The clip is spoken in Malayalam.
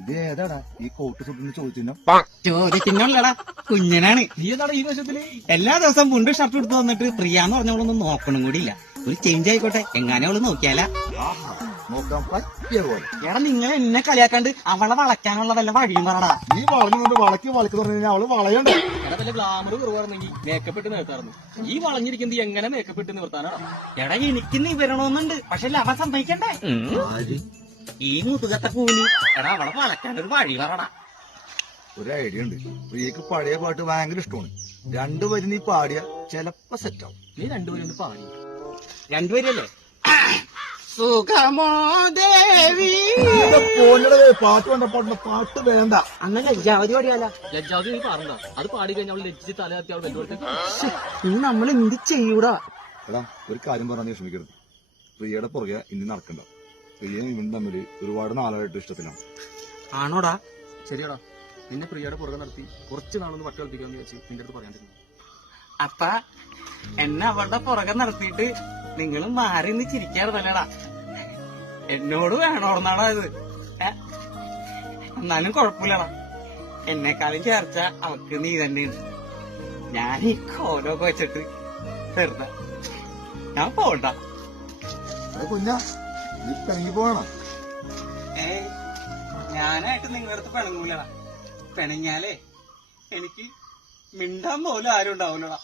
ഇത് ഏതാടാ ഈ കോട്ട് സുട്ടിന് ചോദിച്ചിരുന്നോ? ചോദ്യത്തിനുള്ളടാ കുഞ്ഞനാണ്. നീ ഏതാടാ ഈ വേഷത്തില്? എല്ലാ ദിവസവും മുണ്ട് ഷർട്ട് എടുത്ത് വന്നിട്ട് പ്രിയാന്ന് പറഞ്ഞവളൊന്നും നോക്കണം കൂടിയില്ല. ഒരു ചേഞ്ച് ആയിക്കോട്ടെ, എങ്ങാനും അവള് നോക്കിയാല. നോക്കാൻ പറ്റിയ പോലെ. എടാ നിങ്ങൾ എന്നെ കളിയാക്കാണ്ട് അവളെ വളയ്ക്കാനുള്ള വല്ല വഴിയും പറടാ. നീ വളഞ്ഞുകൊണ്ട് വളക്ക് പറഞ്ഞു കഴിഞ്ഞാൽ അവള് വളയണ്ടേ? എടാ വല്ല ഗ്ലാമർ കുറവായിരുന്നെങ്കിൽ മേക്കപ്പ് ഇട്ട് നിർത്താറുന്നു. ഈ വളഞ്ഞിരിക്കുന്നത് എങ്ങനെ മേക്കപ്പ് ഇട്ട് നിർത്താനാ? എടാ എനിക്ക് നീ വരണമെന്നുണ്ട്, പക്ഷെ അവൻ സമ്മതിക്കണ്ടേ? ഈ മുതുകത്തെ കൂലി. എടാ അവളെ വളയ്ക്കാനൊരു വഴി പറടാ. ഒരു ഐഡിയ ഉണ്ട്. പ്രിയക്ക് പഴയ പാട്ട് ഭയങ്കര ഇഷ്ടമാണ്. രണ്ടുപേരും നീ പാടിയ ചെലപ്പോ സെറ്റാവും. നീ രണ്ടുപേരും പാടി. രണ്ടുപേരല്ലേ? സുഖമോ ദേവി. പാട്ട് വേണ്ട, പാട്ട് വേണ്ട. അന്ന് ലജ്ജാവതി പാടിയാല. ലജ്ജാവതി നീ പറഞ്ഞ അത് പാടി കഴിഞ്ഞാൽ അവൾ ലജ്ജിച്ച് തലയാത്തി അവൾ വെല്ലുവിളിക്കും. ഇനി നമ്മൾ എന്ത് ചെയ്യൂടാ? എടാ ഒരു കാര്യം പറഞ്ഞാൽ നീ വിഷമിക്കരുത്. പ്രിയയുടെ പുറകെ ഇനി നടക്കണ്ട. പ്രിയയും ഇവനും തമ്മിൽ ഒരുപാട് നാളായിട്ട് ഇഷ്ടത്തിലാണ്. ആണോടാ? ശരിയാടാ, നിന്നെ പ്രിയയുടെ പുറകെ നടത്തി കുറച്ച് നാളൊന്ന് പട്ട കളിപ്പിക്കാന്ന് വെച്ച് നിന്റെ അടുത്ത് പറയാണ്ടിരുന്നു. അപ്പ എന്നെ അവളുടെ പുറകെ നടത്തിയിട്ട് നിങ്ങൾ മാറി നിന്ന് ചിരിക്കാറുതല്ലടാ. എന്നോട് വേണോർന്നാടാ ഇത്. എന്നാലും കുഴപ്പമില്ലടാ, എന്നെക്കാളും ചേർച്ച അവക്ക് നീ തന്നെയുണ്ട്. ഞാൻ ഈ കോലൊക്കെ വെച്ചിട്ട് വെറുതെ ഞാൻ പോണ്ട. കുഞ്ഞാ നീ പിണങ്ങി പോകണം. ഞാനായിട്ട് നിങ്ങളുടെ അടുത്ത് പിണങ്ങൂലടാ. പിണങ്ങിയാലേ എനിക്ക് മിണ്ടാൻ പോലും ആരും ഉണ്ടാവൂലടാ.